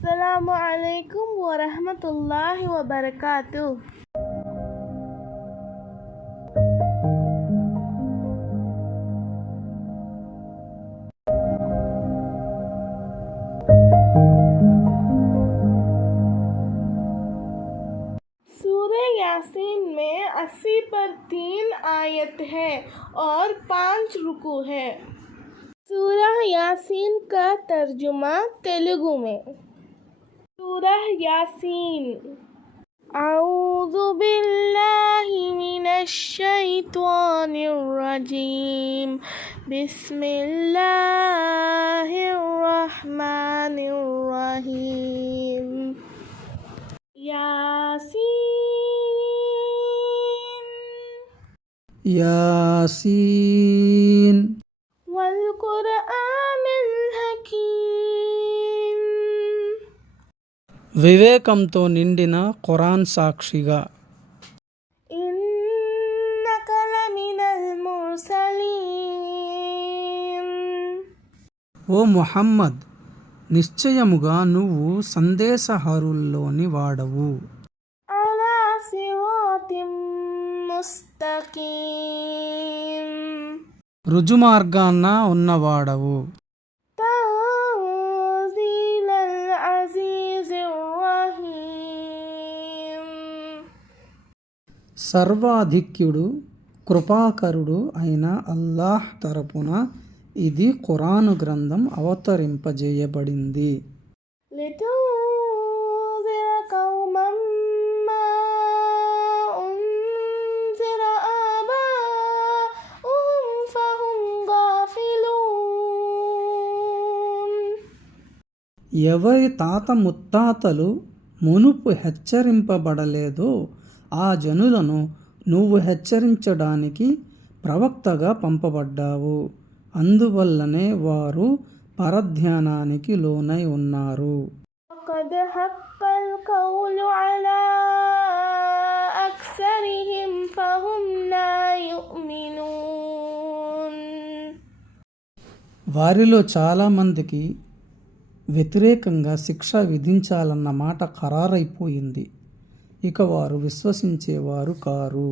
अस्सलामु अलैकुम व रहमतुल्लाहि व बरकातुह। सूरह यासीन में 80 पर 3 आयत है और 5 रुकू है। सूरह यासीन का तर्जुमा तेलुगु में। सूरह यासीन। अऊज़ु बिल्लाहि मिनश शैतानिर रजीम। बिस्मिल्लाहिर रहमानिर रहीम। यासीन वल कुरआनिल हकीम। వివేకంతో నిండిన ఖురాన్ సాక్షిగా. इन्नक लमिनल मुरसलीन। ఓ ముహమ్మద్, నిశ్చయముగా నువ్వు సందేశహరుల్లోని వాడవు. అలా సిరాతిం ముస్తకీం। రుజుమార్గాన ఉన్నవాడవు. తన్జీలల్ అజీజిర్ రహీం। సర్వాధిక్యుడు కృపాకరుడు అయిన అల్లాహ్ తరపున ఇది ఖురాను గ్రంథం అవతరింపజేయబడింది. లితుంజిర కౌమం మా ఉంజిర ఆబాఉహుం ఫహుం గాఫిలూన్। ఎవరి తాత ముత్తాతలు మునుపు హెచ్చరింపబడలేదో ఆ జనులను నువ్వు హెచ్చరించడానికి ప్రవక్తగా పంపబడ్డావు. అందువల్లనే వారు పరధ్యానానికి లోనై ఉన్నారు. وقد حق القول على أكثرهم فهم لا يؤمنون। వారిలో చాలామందికి వ్యతిరేకంగా శిక్ష విధించాలన్న మాట ఖరారైపోయింది. ఇక వారు విశ్వసించేవారు కారు.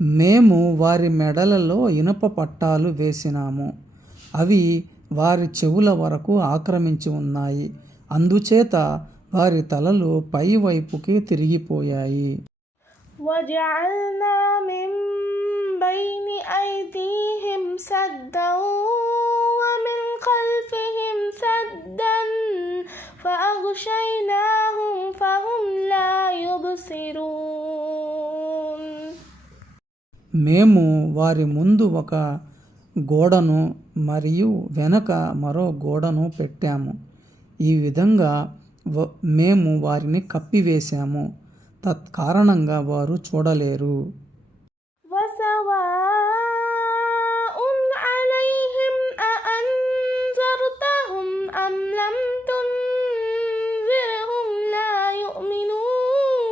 మేము వారి మెడలలో ఇనుప పట్టాలు వేసినాము. అవి వారి చెవుల వరకు ఆక్రమించి ఉన్నాయి. అందుచేత వారి తలలు పైవైపుకి తిరిగిపోయాయి. وجعلنا من بين أيديهم سدا ومن خلفهم سدا فأغشيناهم فهم لا يبصرون। మేము వారి ముందు ఒక గోడను మరియు వెనక మరో గోడను పెట్టాము. ఈ విధంగా మేము వారిని కప్పివేశాము. తత్కారణంగా వారు చూడలేరు. وسواء عليهم أأنذرتهم أم لم تنذرهم لا يؤمنون।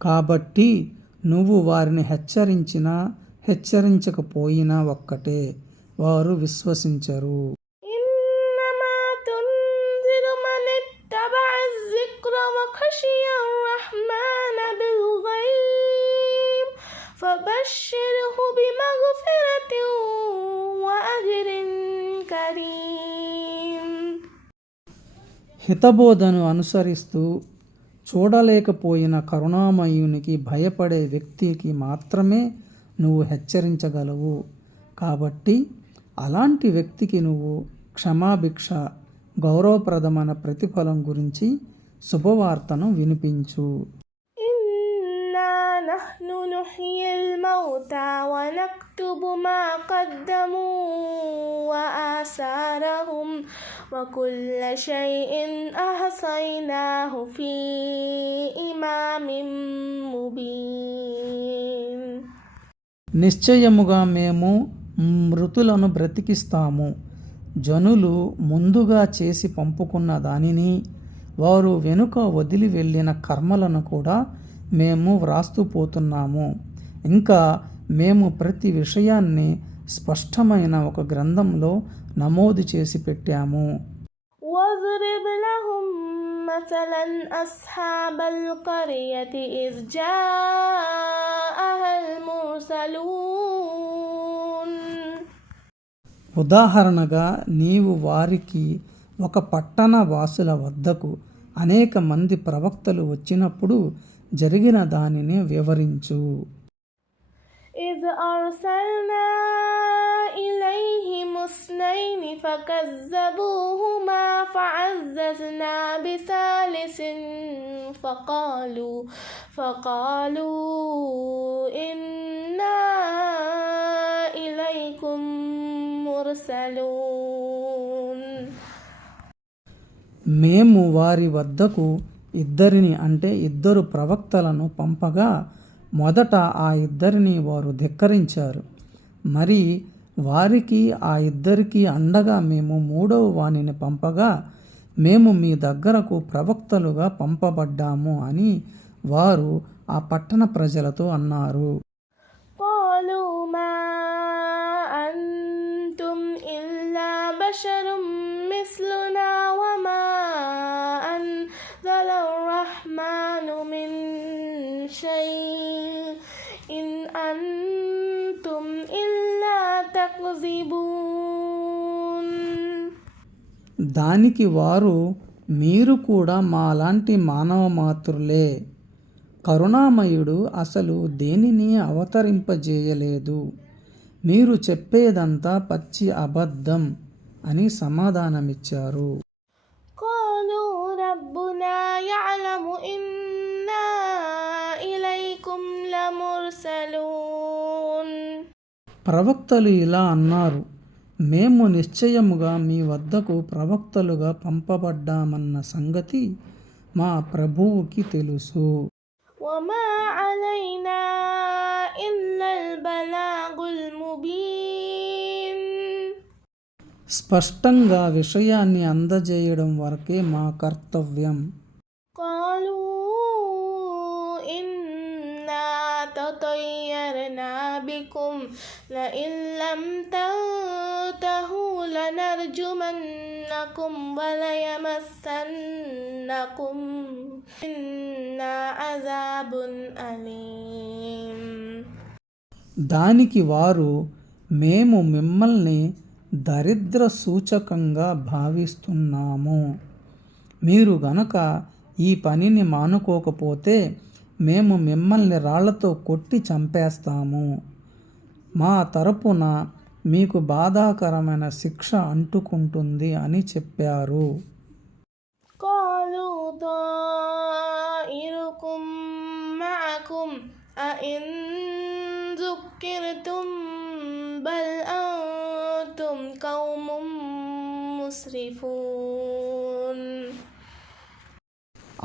కాబట్టి నువ్వు వారిని హెచ్చరించినా హెచ్చరించకపోయినా ఒక్కటే, వారు విశ్వసించరు. إنما تنذر من اتبع الذكر وخشي الرحمن بالغيب فبشره بمغفرة وأجر كريم। హితబోధను అనుసరిస్తూ చూడలేకపోయిన కరుణామయునికి భయపడే వ్యక్తికి మాత్రమే నువ్వు హెచ్చరించగలవు. కాబట్టి అలాంటి వ్యక్తికి నువ్వు క్షమాభిక్ష, గౌరవప్రదమైన ప్రతిఫలం గురించి శుభవార్తను వినిపించు. إنا نحن نحيي الموتى ونكتب ما قدموا وآثارهم وكل شيء أحصيناه في إمام مبين। నిశ్చయముగా మేము మృతులను బ్రతికిస్తాము, జనులు ముందుగా చేసి పంపుకున్న దానిని, వారు వెనుక వదిలి వెళ్ళిన కర్మలను కూడా మేము వ్రాస్తూ పోతున్నాము. ఇంకా మేము ప్రతి విషయాన్ని స్పష్టమైన ఒక గ్రంథంలో నమోదు చేసి పెట్టాము. واضرب لهم مثلا أصحاب القرية إذ جاءها المرسلون. ఉదాహరణగా నీవు వారికి ఒక పట్టణ వాసుల వద్దకు అనేక మంది ప్రవక్తలు వచ్చినప్పుడు జరిగిన దానిని వివరించు. إذ أرسلنا إليهم اثنين فكذبوهما فعززنا بثالث فقالوا إنا إليكم مرسلون. మేము వారి వద్దకు ఇద్దరు ప్రవక్తలను పంపగా మొదట ఆ ఇద్దరిని వారు ధిక్కరించారు. మరి వారికి ఆ ఇద్దరికి అండగా మేము మూడవ వానిని పంపగా మేము మీ దగ్గరకు ప్రవక్తలుగా పంపబడ్డాము అని వారు ఆ పట్టణ ప్రజలతో అన్నారు. قالوا ما أنتم إلا بشر مثلنا وما أنزل الرحمن من شيء إن أنتم إلا تكذبون. దానికి వారు, మీరు కూడా మాలాంటి మానవ మాతృలే, కరుణామయుడు అసలు దేనిని అవతరింపజేయలేదు, మీరు చెప్పేదంతా పచ్చి అబద్ధం అని సమాధానమిచ్చారు. قالوا ربنا يعلم إنا إليكم لمرسلون. ప్రవక్తలు ఇలా అన్నారు, మేము నిశ్చయముగా మీ వద్దకు ప్రవక్తలుగా పంపబడ్డామన్న సంగతి మా ప్రభువుకి తెలుసు. وما علينا إلا البلاغ المبين. స్పష్టంగా విషయాన్ని అందజేయడం వరకే మా కర్తవ్యం. قالوا إنا تطيرنا بكم لئن لم تنتهوا لنرجمنكم وليمسنكم منا عذاب أليم. దానికి వారు, మేము మిమ్మల్ని దరిద్ర సూచకంగా భావిస్తున్నాము, మీరు గనక ఈ పనిని మానుకోకపోతే మేము మిమ్మల్ని రాళ్లతో కొట్టి చంపేస్తాము, మా తరపున మీకు బాధాకరమైన శిక్ష అంటుకుంటుంది అని చెప్పారు. قالوا طائركم معكم أئن ذكرتم بل أنتم قوم مسرفون.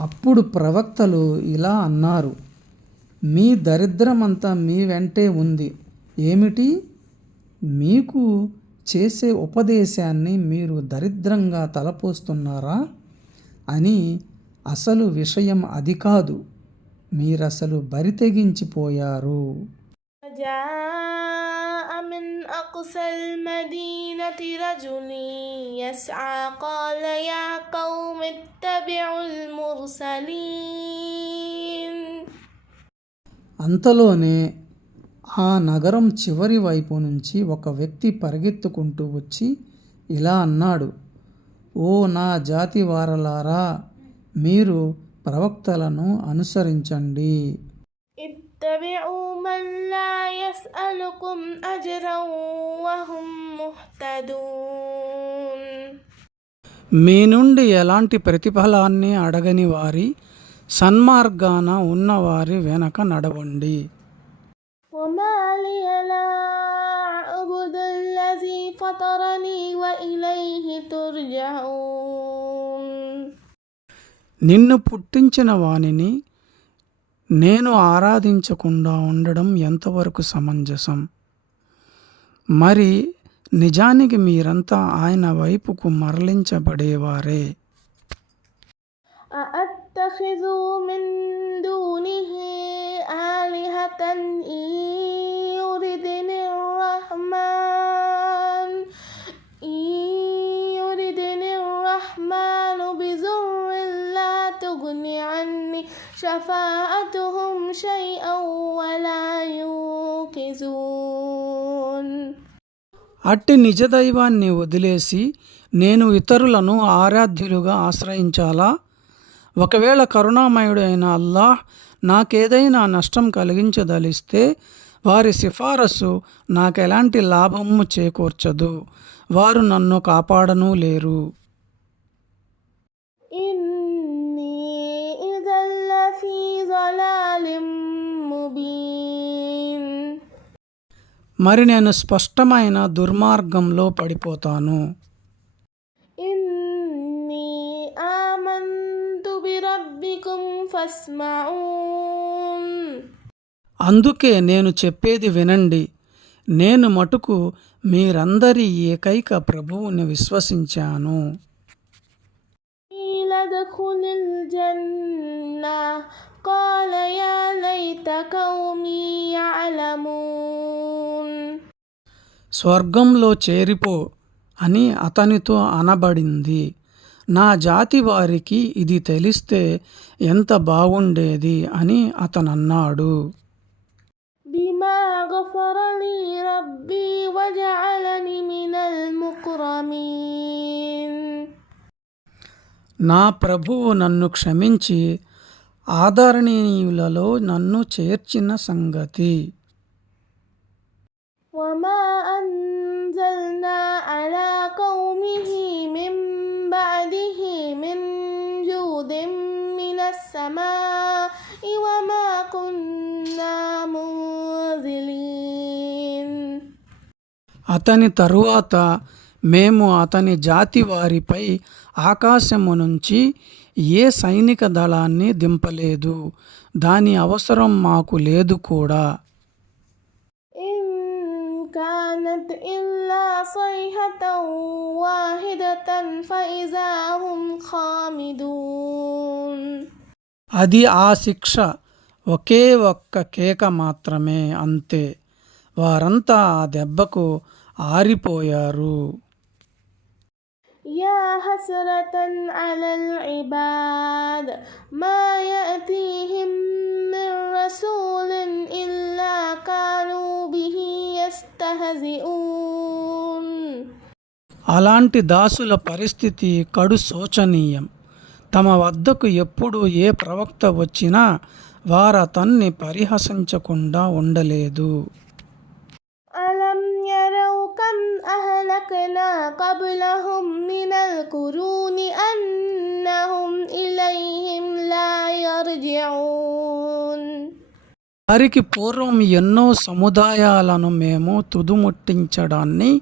అప్పుడు ప్రవక్తలు ఇలా అన్నారు, మీ దరిద్రమంతా మీ వెంటే ఉంది. ఏమిటి? మీకు చేసే ఉపదేశాన్ని మీరు దరిద్రంగా తలపోస్తున్నారా అని. అసలు విషయం అది కాదు, మీరసలు బరితెగించిపోయారు. جاء من أقصى المدينة رجل يسعى قال يا قوم اتبعوا المرسلين. అంతలోనే ఆ నగరం చివరి వైపు నుంచి ఒక వ్యక్తి పరిగెత్తుకుంటూ వచ్చి ఇలా అన్నాడు, ఓ నా జాతి వారలారా, మీరు ప్రవక్తలను అనుసరించండి. اتبعوا من لا يسألكم أجرا وهم مهتدون. మీ నుండి ఎలాంటి ప్రతిఫలాన్ని అడగని వారి, సన్మార్గాన ఉన్నవారి వెనక నడవండి. وما لي لا أعبد الذي فطرني وإليه ترجعون. నిన్ను పుట్టించిన వానిని నేను ఆరాధించకుండా ఉండడం ఎంతవరకు సమంజసం? మరి నిజానికి మీరంతా ఆయన వైపుకు మరలించబడేవారే. أأتخذ من دونه آلهة إن يردني الرحمن بضر لا تغن عني شفاعتهم شيئا ولا ينقذون. అట్టి నిజదైవాన్ని వదిలేసి నేను ఇతరులను ఆరాధ్యులుగా ఆశ్రయించాలా? ఒకవేళ కరుణామయుడు అయిన అల్లాహ్ నాకేదైనా నష్టం కలిగించదలిస్తే వారి సిఫారసు నాకెలాంటి లాభము చేకూర్చదు. వారు నన్ను కాపాడనూ లేరు. إني إذا لفي ضلال مبين. మరి నేను స్పష్టమైన దుర్మార్గంలో పడిపోతాను. إني آمنت بربكم فاسمعون. అందుకే నేను చెప్పేది వినండి. నేను మటుకు మీరందరి ఏకైక ప్రభువుని విశ్వసించాను. قيل ادخل الجنة قال يا ليت قومي يعلمون. స్వర్గంలో చేరిపో అని అతనితో అనబడింది. నా జాతి వారికి ఇది తెలిస్తే ఎంత బాగుండేది అని అతనన్నాడు. بما غفر لي ربي وجعلني من المكرمين. నా ప్రభువు నన్ను క్షమించి ఆదరణీయులలో నన్ను చేర్చిన సంగతి. وما أنزلنا على قومه من بعده من جود من السماء وما كنا منزلين. అతని తరువాత మేము అతని జాతి వారిపై ఆకాశము నుంచి ఏ సైనిక దళాన్ని దింపలేదు. దాని అవసరం మాకు లేదు కూడా. إن كانت إلا صيحة واحدة فإذا هم خامدون. అది ఆ శిక్ష ఒకే ఒక్క కేక మాత్రమే, అంతే. వారంతా ఆ దెబ్బకు ఆరిపోయారు. يا حسرة على العباد ما يأتيهم من رسول إلا كانوا به يستهزئون. అలాంటి దాసుల పరిస్థితి కడు శోచనీయం. తమ వద్దకు ఎప్పుడు ఏ ప్రవక్త వచ్చినా వారతన్ని పరిహసించకుండా ఉండలేదు. ألم يروا كم أهلكنا قبلهم من القرون أنهم إليهم لا يرجعون. వారికి పూర్వం ఎన్నో సముదాయాలను మేము తుదుముట్టించడాన్ని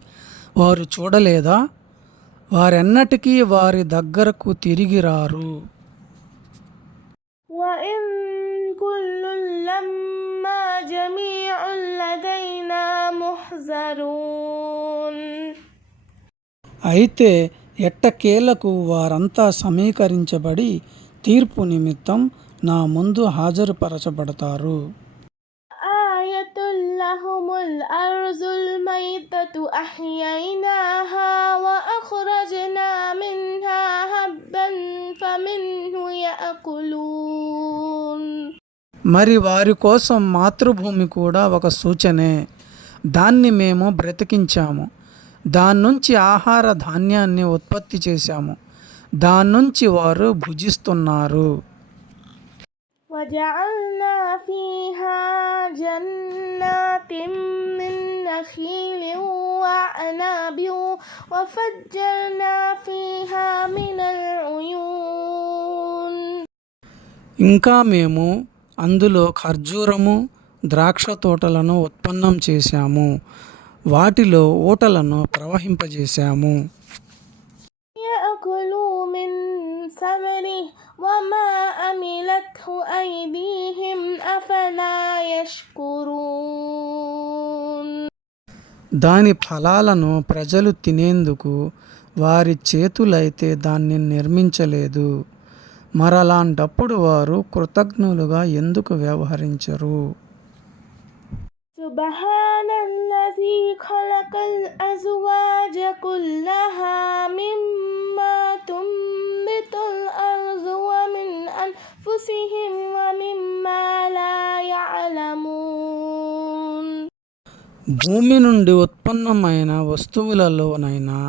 వారు చూడలేదా? వారెన్నటికీ వారి దగ్గరకు తిరిగి రారు. وإن كل لما جميع لدينا محضرون. అయితే ఎట్టకేలకు వారంతా సమీకరించబడి తీర్పు నిమిత్తం నా ముందు హాజరుపరచబడతారు. آية لهم الأرض الميتة أحييناها وأخرجنا منها حبا فمنه يأكلون. మరి వారి కోసం మాతృభూమి కూడా ఒక సూచనే. దాన్ని మేము బ్రతికించాము. దాన్నుంచి ఆహార ధాన్యాన్ని ఉత్పత్తి చేశాము. దాన్నుంచి వారు భుజిస్తున్నారు. وجعلنا فيها جنات من نخيل وأعناب وفجرنا فيها من العيون. ఇంకా మేము అందులో ఖర్జూరము, ద్రాక్ష తోటలను ఉత్పన్నం చేశాము. వాటిలో ఊటలను ప్రవహింపజేశాము. يأكلوا من ثمره وما عملته أيديهم أفلا يشكرون. దాని ఫలాలను ప్రజలు తినేందుకు వారి చేతులైతే దాన్ని నిర్మించలేదు. మరలాంటప్పుడు వారు కృతజ్ఞులుగా ఎందుకు వ్యవహరించరు? سبحان الذي خلق الأزواج كلها مما تنبت الأرض ومن أنفسهم ومما لا يعلمون. భూమి నుండి ఉత్పన్నమైన వస్తువులలోనైనా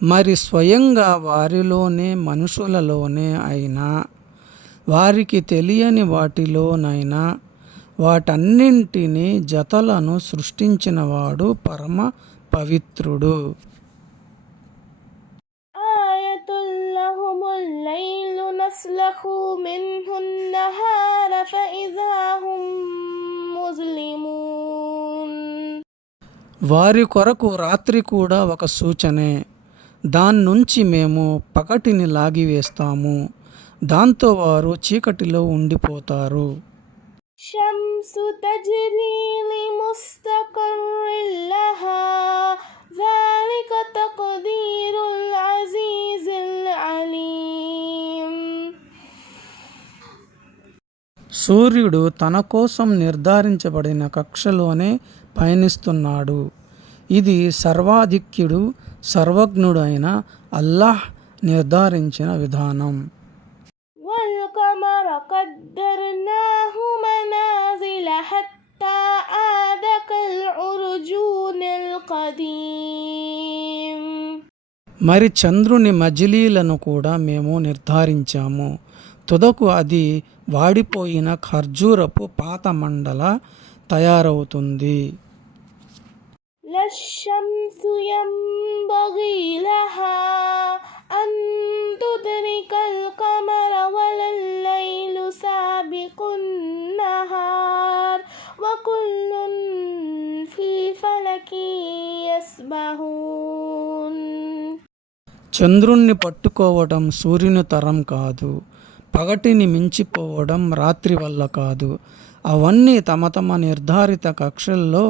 మరి స్వయంగా వారిలోనే మనుషులలోనే అయినా వారికి తెలియని వాటిలోనైనా వాటన్నింటినీ జతలను సృష్టించినవాడు పరమ పవిత్రుడు. آية لهم الليل نسلخ منه النهار فإذا هم مظلمون. వారి కొరకు రాత్రి కూడా ఒక సూచనే. దాన్నుంచి మేము పగటిని లాగివేస్తాము. దాంతో వారు చీకటిలో ఉండిపోతారు. الشمس تجري لمستقر لها ذلك تقدير العزيز العليم. సూర్యుడు తన కోసం నిర్ధారించబడిన కక్షలోనే పయనిస్తున్నాడు. ఇది సర్వాధిక్యుడు సర్వజ్ఞుడు అయిన అల్లాహ్ నిర్ధారించిన విధానం. والقمر قدرناه منازل حتى عاد كالعرجون القديم. మరి చంద్రుని మజిలీలను కూడా మేము నిర్ధారించాము. తుదకు అది వాడిపోయిన ఖర్జూరపు పాత మండల తయారవుతుంది. لا الشمس ينبغي لها أن تدرك القمر ولا الليل سابق النهار وكل في فلك يسبحون. చంద్రుణ్ణి పట్టుకోవడం సూర్యుని తరం కాదు. పగటిని మించిపోవడం రాత్రి వల్ల కాదు. అవన్నీ తమ తమ నిర్ధారిత కక్షల్లో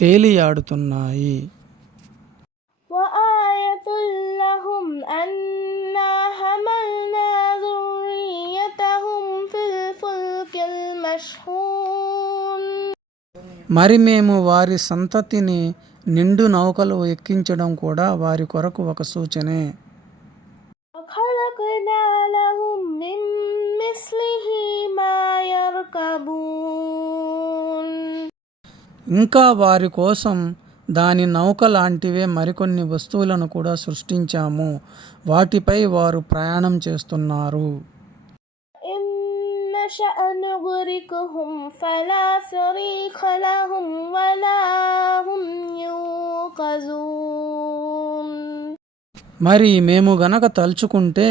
తేలియాడుతున్నాయి. وآية لهم أنا حملنا ذريتهم في الفلك المشحون. మరి మేము వారి సంతతిని నిండు నౌకలు ఎక్కించడం కూడా వారి కొరకు ఒక సూచనే. وخلقنا لهم من مثله ما يركبون. ఇంకా వారి కోసం దాని నౌక లాంటివే మరికొన్ని వస్తువులను కూడా సృష్టించాము. వాటిపై వారు ప్రయాణం చేస్తున్నారు. إن نشأ نغرقهم فلا صريخ لهم ولا هم ينقذون. మరి మేము గనక తలుచుకుంటే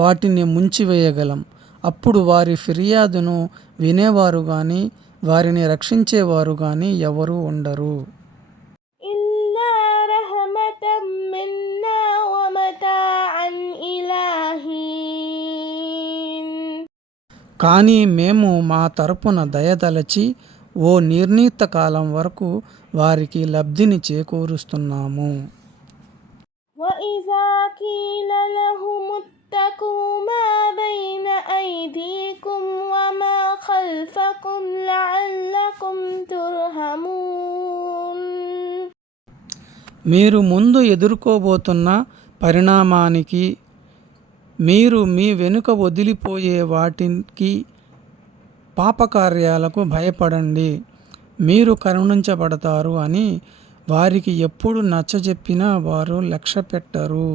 వాటిని ముంచివేయగలం. అప్పుడు వారి ఫిర్యాదును వినేవారు కానీ వారిని రక్షించేవారు కానీ ఎవరూ ఉండరు. إلا رحمة منا ومتاعا إلى حين. కానీ మేము మా తరపున దయదలచి ఓ నిర్ణీత కాలం వరకు వారికి లబ్ధిని చేకూరుస్తున్నాము. وإذا قيل لهم اتقوا ما بين أيديكم وما خلفكم لعلكم ترحمون. మీరు ముందు ఎదుర్కోబోతున్న పరిణామానికి మీరు మీ వెనుక వదిలిపోయే వాటికి పాపకార్యాలకు భయపడండి, మీరు కరుణించబడతారు అని వారికి ఎప్పుడు నచ్చజెప్పినా వారు లక్ష్యపెట్టరు.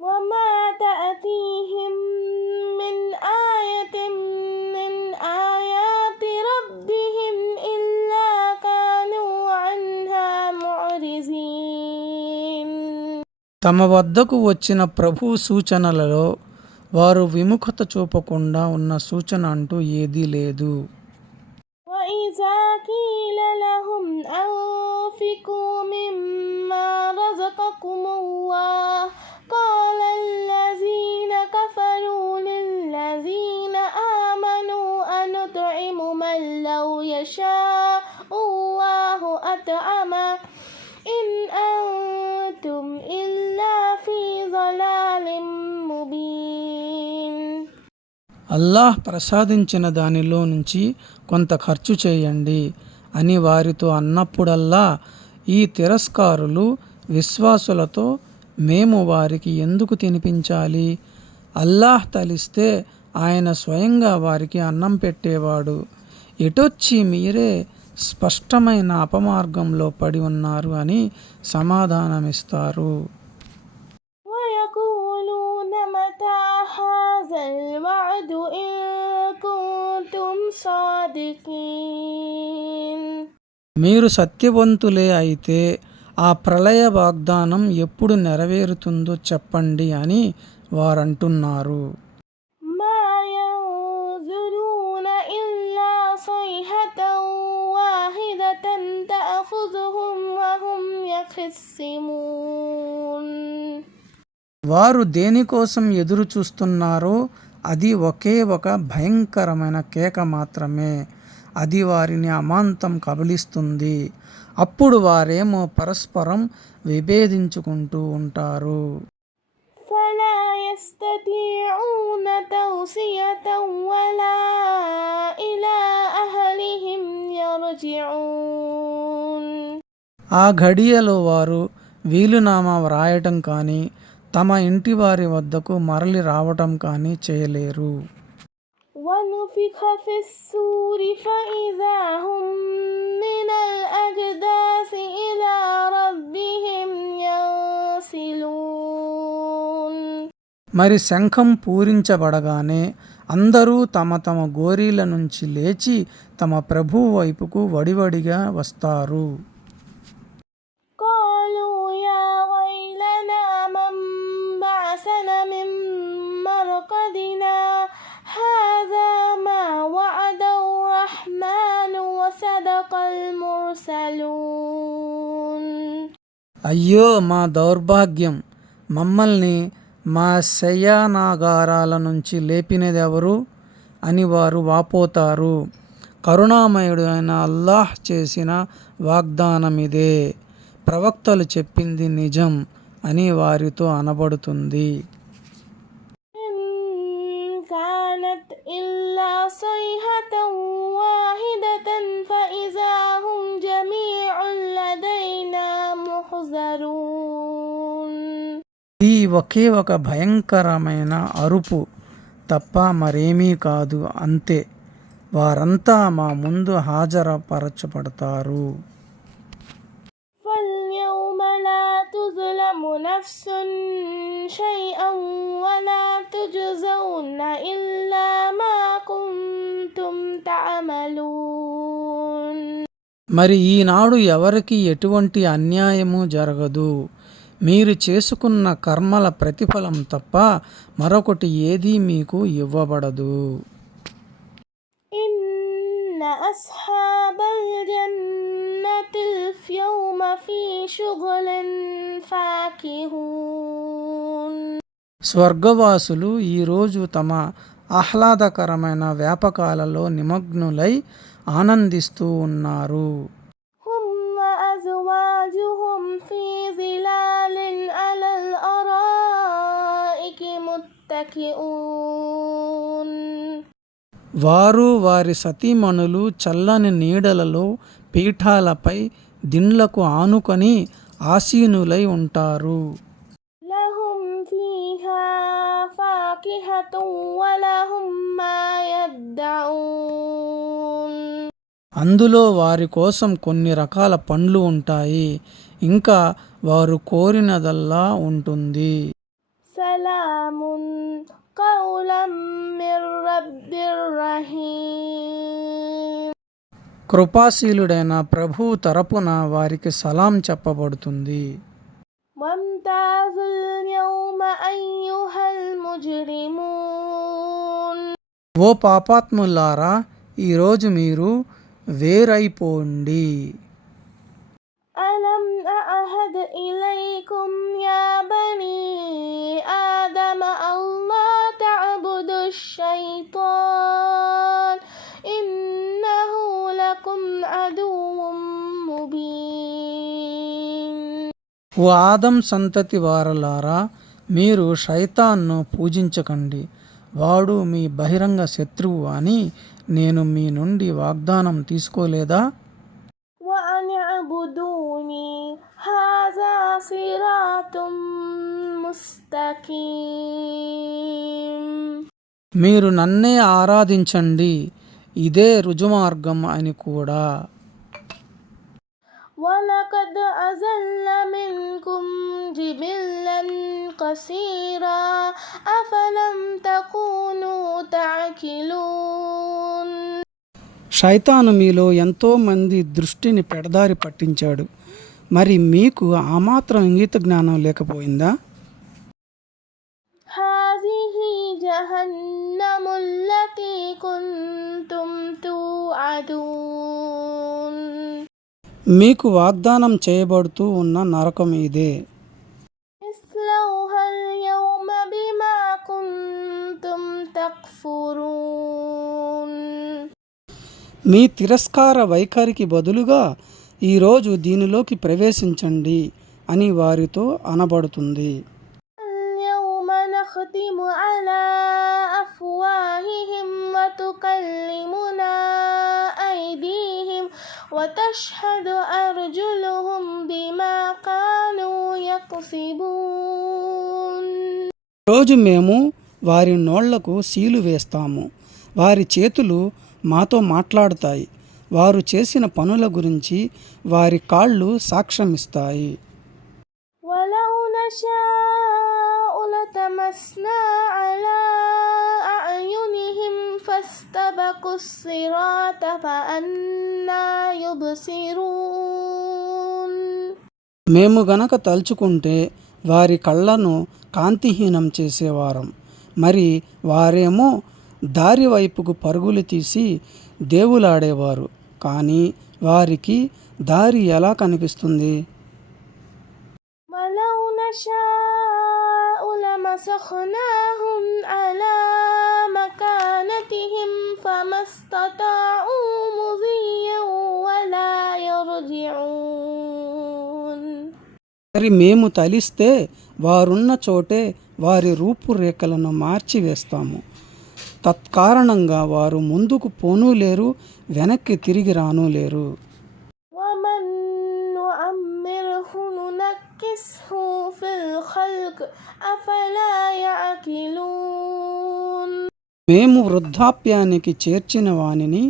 وما تأتيهم من آية من آيات ربهم إلا كانوا عنها معرضين. తమ వద్దకు వచ్చిన ప్రభు సూచనలలో వారు విముఖత చూపకుండా ఉన్న సూచన అంటూ ఏదీ లేదు. وإذا قيل لهم أنفقوا مما رزقكم الله قال الذين كفروا للذين آمنوا أنطعم من لو يشاء الله أطعمه అల్లాహ్ ప్రసాదించిన దానిలో నుంచి కొంత ఖర్చు చేయండి అని వారితో అన్నప్పుడల్లా ఈ తిరస్కారులు విశ్వాసులతో మేము వారికి ఎందుకు తినిపించాలి, అల్లాహ్ తలిస్తే ఆయన స్వయంగా వారికి అన్నం పెట్టేవాడు, ఎటొచ్చి మీరే స్పష్టమైన అపమార్గంలో పడి ఉన్నారు అని సమాధానమిస్తారు. ويقولون متى هذا الوعد إن كنتم صادقين. మీరు సత్యవంతులే అయితే ఆ ప్రళయ వాగ్దానం ఎప్పుడు నెరవేరుతుందో చెప్పండి అని వారంటున్నారు. ما ينظرون إلا صيحة واحدة تأخذهم وهم يخصمون. వారు దేనికోసం ఎదురు చూస్తున్నారో అది ఒకే ఒక భయంకరమైన కేక మాత్రమే. అది వారిని అమాంతం కబలిస్తుంది. అప్పుడు వారేమో పరస్పరం విభేదించుకుంటూ ఉంటారు. فلا يستطيعون توصية ولا إلى أهلهم يرجعون. ఆ ఘడియలో వారు వీలునామా వ్రాయటం కానీ తమ ఇంటి వారి వద్దకు మరలి రావటం కానీ చేయలేరు. ونفخ في الصور فإذا هم من الأجداث إلى ربهم ينسلون. మరి శంఖం పూరించబడగానే అందరూ తమ తమ గోరీల నుంచి లేచి తమ ప్రభువు వైపుకు వడివడిగా వస్తారు. قالوا يا ويلنا من بعثنا من مرقدنا هذا ما وعد الرحمن وصدق المرسلون. అయ్యో మా దౌర్భాగ్యం, మమ్మల్ని మా శయనాగారాల నుంచి లేపినదెవరు అని వారు వాపోతారు. కరుణామయుడు అయిన అల్లాహ్ చేసిన వాగ్దానమిదే, ప్రవక్తలు చెప్పింది నిజం అని వారితో అనబడుతుంది. إن كانت إلا صيحة واحدة فإذا هم جميع لدينا محضرون. ఈ ఒకే ఒక భయంకరమైన అరుపు తప్ప మరేమీ కాదు, అంతే. వారంతా మా ముందు హాజరుపరచబడతారు. فاليوم لا تظلم نفس شيئا ولا تجزون إلا ما كنتم تعملون. మరి ఈనాడు ఎవరికి ఎటువంటి అన్యాయము జరగదు. మీరు చేసుకున్న కర్మల ప్రతిఫలం తప్ప మరొకటి ఏదీ మీకు ఇవ్వబడదు. إن أصحاب الجنة اليوم في شغل فاكهون. స్వర్గవాసులు ఈరోజు తమ ఆహ్లాదకరమైన వ్యాపకాలలో నిమగ్నులై ఆనందిస్తూ ఉన్నారు. هم وأزواجهم في ظلال على الأرائك متكئون. వారు వారి సతీమణులు చల్లని నీడలలో పీఠాలపై దిండ్లకు ఆనుకొని ఆసీనులై ఉంటారు. لهم فيها فاكهة ولهم ما يدعون. అందులో వారి కోసం కొన్ని రకాల పండ్లు ఉంటాయి, ఇంకా వారు కోరినదల్లా ఉంటుంది. سلام قولا من رب رحيم. కృపాశీలుడైన ప్రభువు తరపున వారికి సలాం చెప్పబడుతుంది. وامتازوا اليوم أيها المجرمون. ఓ పాపాత్ములారా, ఈరోజు మీరు వేరైపోండి. ألم أعهد إليكم يا بني آدم ألا تعبدوا الشيطان إنه لكم عدو مبين. ఓ ఆదం సంతతి వారలారా, మీరు శైతాన్ను పూజించకండి, వాడు మీ బహిరంగ శత్రువు అని నేను మీ నుండి వాగ్దానం తీసుకోలేదా? وأن اعبدوني هذا صراط مستقيم. మీరు నన్నే ఆరాధించండి, ఇదే రుజుమార్గం అని కూడా. ولقد أضل منكم جبلا كثيرا أفلم تكونوا تعقلون. శైతాను మీలో ఎంతో మంది దృష్టిని పెడదారి పట్టించాడు, మరి మీకు ఆ మాత్రం ఇంగిత జ్ఞానం లేకపోయిందా? هذه جهنم التي كنتم توعدون. మీకు వాగ్దానం చేయబడుతూ ఉన్న నరకం ఇదే. اصلوها اليوم بما كنتم تكفرون. మీ తిరస్కార వైఖరికి బదులుగా ఈరోజు దీనిలోకి ప్రవేశించండి అని వారితో అనబడుతుంది. اليوم نختم على أفواههم وتكلمنا أيديهم وتشهد أرجلهم بما كانوا يكسبون. రోజు మేము వారి నోళ్లకు సీలు వేస్తాము, వారి చేతులు మాతో మాట్లాడతాయి, వారు చేసిన పనుల గురించి వారి కాళ్ళు సాక్ష్యమిస్తాయి. ولو نشاء لطمسنا على أعينهم فاستبقوا الصراط فأنى يبصرون. మేము గనక తలుచుకుంటే వారి కళ్ళను కాంతిహీనం చేసేవారం, మరి వారేమో దారి వైపుకు పరుగులు తీసి దేవులాడేవారు, కానీ వారికి దారి ఎలా కనిపిస్తుంది? ولو نشاء لمسخناهم على مكانتهم فما استطاعوا مضيا ولا يرجعون. మరి మేము తలిస్తే వారున్న చోటే వారి రూపురేఖలను మార్చివేస్తాము, తత్కారణంగా వారు ముందుకు పోనూ లేరు, వెనక్కి తిరిగి రానూ లేరు. ومن نعمره ننكسه في الخلق أفلا يعقلون. మేము వృద్ధాప్యానికి చేర్చిన వానిని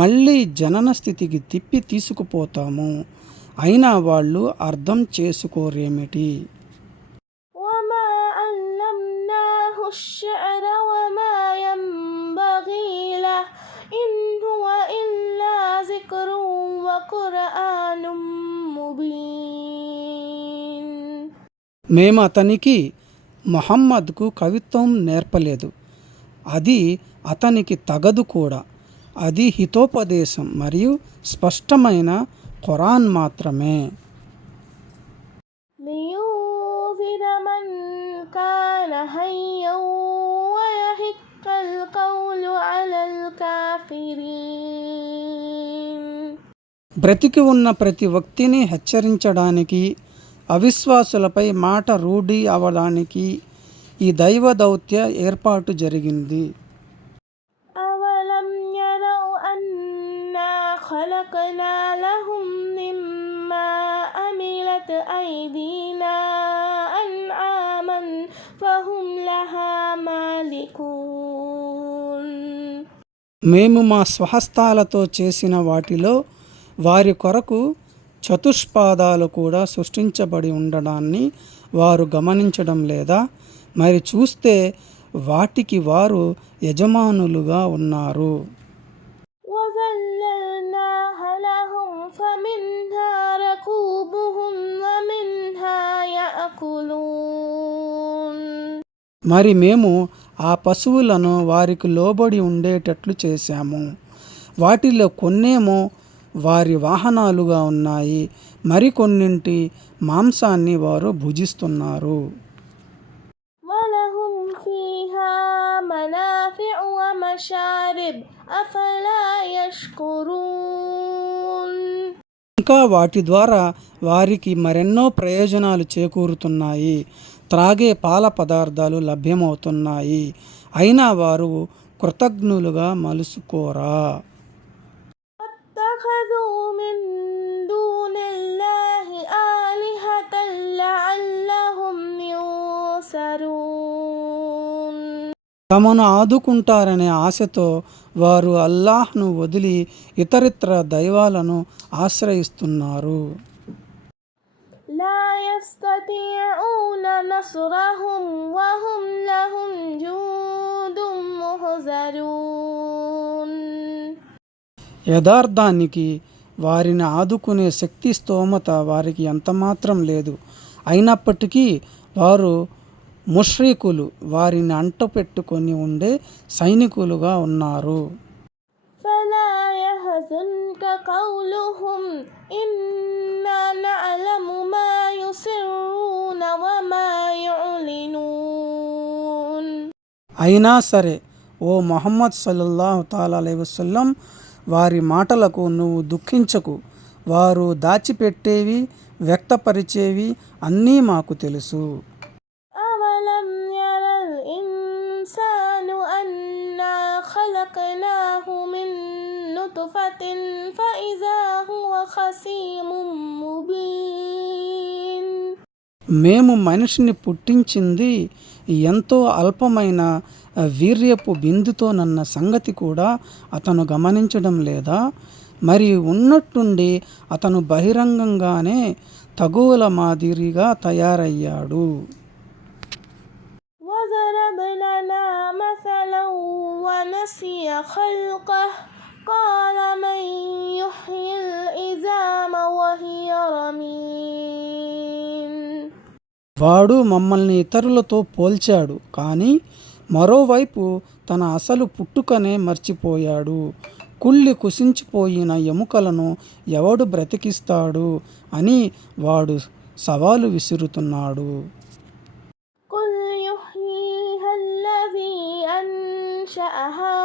మళ్ళీ జనన స్థితికి తిప్పి తీసుకుపోతాము, అయినా వాళ్ళు అర్థం చేసుకోరేమిటి? وما علمناه الشعر وما ينبغي له إن هو إلا ذكر وقرآن مبين. మేము అతనికి మొహమ్మద్కు కవిత్వం నేర్పలేదు, అది అతనికి తగదు కూడా, అది హితోపదేశం మరియు స్పష్టమైన ఖురాన్ మాత్రమే. لينذر من كان حيا ويحق القول على الكافرين. బ్రతికి ఉన్న ప్రతి వ్యక్తిని హెచ్చరించడానికి, అవిశ్వాసులపై మాట రూఢి అవడానికి ఈ దైవ దౌత్య ఏర్పాటు జరిగింది. أولم يروا أنا خلقنا لهم مما عملت أيدينا أنعاما فهم لها مالكون. మేము మా స్వహస్తాలతో చేసిన వాటిలో వారి కొరకు చతుష్పాదాలు కూడా సృష్టించబడి ఉండడాన్ని వారు గమనించడం లేదా? మరి చూస్తే వాటికి వారు యజమానులుగా ఉన్నారు. وذللناها لهم فمنها ركوبهم ومنها يأكلون. మరి మేము ఆ పశువులను వారికి లోబడి ఉండేటట్లు చేశాము, వాటిలో కొన్నేమో వారి వాహనాలుగా ఉన్నాయి, మరికొన్నింటి మాంసాన్ని వారు భుజిస్తున్నారు. ولهم فيها منافع ومشارب أفلا يشكرون. ఇంకా వాటి ద్వారా వారికి మరెన్నో ప్రయోజనాలు చేకూరుతున్నాయి, త్రాగే పాల పదార్థాలు లభ్యమవుతున్నాయి, అయినా వారు కృతజ్ఞులుగా మలుసుకోరా. اتخذوا من دون الله آلهة لعلهم ينصرون. తమను ఆదుకుంటారనే ఆశతో వారు అల్లాహ్ను వదిలి ఇతరితర దైవాలను ఆశ్రయిస్తున్నారు. لا يستطيعون نصرهم وهم لهم جند محضرون. యథార్థానికి వారిని ఆదుకునే శక్తి స్తోమత వారికి ఎంతమాత్రం లేదు. అయినప్పటికీ వారు ముష్రికులు, వారిని అంటపెట్టుకొని ఉండే సైనికులుగా ఉన్నారు. فلا يحزنك قولهم إنا نعلم ما يسرون وما يعلنون. అయినా సరే ఓ ముహమ్మద్ సల్లల్లాహు తాలా అలైహి వసల్లం, వారి మాటలకు నువ్వు దుఃఖించకు. వారు దాచిపెట్టేవి వ్యక్తపరిచేవి అన్నీ మాకు తెలుసు. أولم ير الإنسان أنا خلقناه من نطفة فإذا هو خصيم مبين. మేము మనిషిని పుట్టించింది ఎంతో అల్పమైన వీర్యపు బిందుతోనన్న సంగతి కూడా అతను గమనించడం లేదా? మరి ఉన్నట్టుండి అతను బహిరంగంగానే తగువుల మాదిరిగా తయారయ్యాడు. وضرب لنا مثلا ونسي خلقه قال من يحيي العظام وهي رميم. వాడు మమ్మల్ని ఇతరులతో పోల్చాడు, కానీ మరోవైపు తన అసలు పుట్టుకనే మర్చిపోయాడు. కుళ్ళి కుసించిపోయిన ఎముకలను ఎవడు బ్రతికిస్తాడు అని వాడు సవాలు విసురుతున్నాడు. قل يحييها الذي أنشأها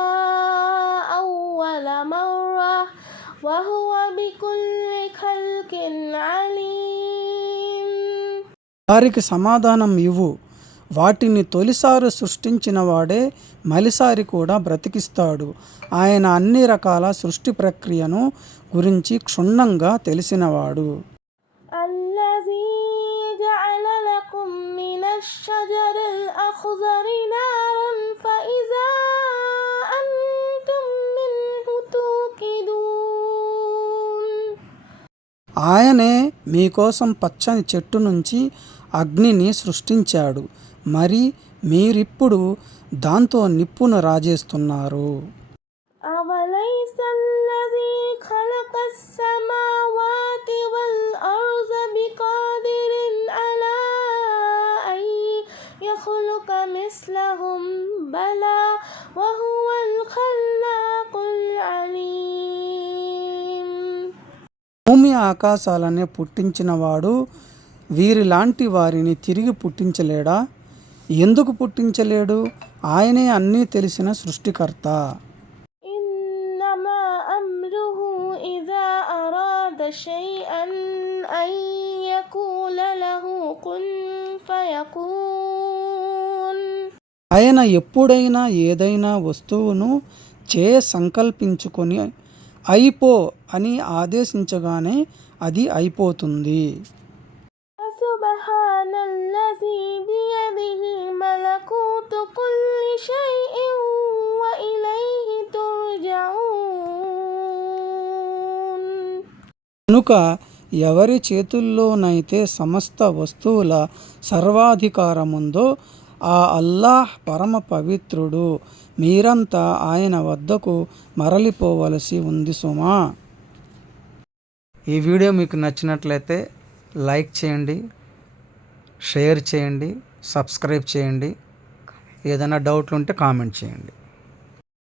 أول مرة وهو بكل خلق عليم. వారికి సమాధానం ఇవ్వు. వాటిని తొలిసారి సృష్టించిన వాడే మలిసారి కూడా బ్రతికిస్తాడు. ఆయన అన్ని రకాల సృష్టి ప్రక్రియను గురించి క్షుణ్ణంగా తెలిసినవాడు. الذي جعل لكم من الشجر الأخضر نارا فإذا أنتم منه توقدون. ఆయనే మీకోసం పచ్చని చెట్టు నుంచి అగ్నిని సృష్టించాడు, మరి మీరిప్పుడు దాంతో నిప్పును రాజేస్తున్నారు. أوليس الذي خلق السماوات والأرض بقادر على أن يخلق مثلهم بلى وهو الخلاق العليم. భూమి ఆకాశాలనే పుట్టించినవాడు వీరిలాంటి వారిని తిరిగి పుట్టించలేడా? ఎందుకు పుట్టించలేడు? ఆయనే అన్నీ తెలిసిన సృష్టికర్త. إنما أمره إذا أراد شيئا أن يقول له كن فيكون. ఆయన ఎప్పుడైనా ఏదైనా వస్తువును సంకల్పించుకొని అయిపో అని ఆదేశించగానే అది అయిపోతుంది. فسبحان الذي بيده ملكوت كل شيء وإليه ترجعون. కనుక ఎవరి చేతుల్లోనైతే సమస్త వస్తువుల సర్వాధికారముందో ఆ అల్లాహ్ పరమ పవిత్రుడు. మీరంతా ఆయన వద్దకు మరలిపోవలసి ఉంది సుమా. ఈ వీడియో మీకు నచ్చినట్లయితే లైక్ చేయండి, షేర్ చేయండి, సబ్స్క్రైబ్ చేయండి. ఏదైనా డౌట్లు ఉంటే కామెంట్ చేయండి.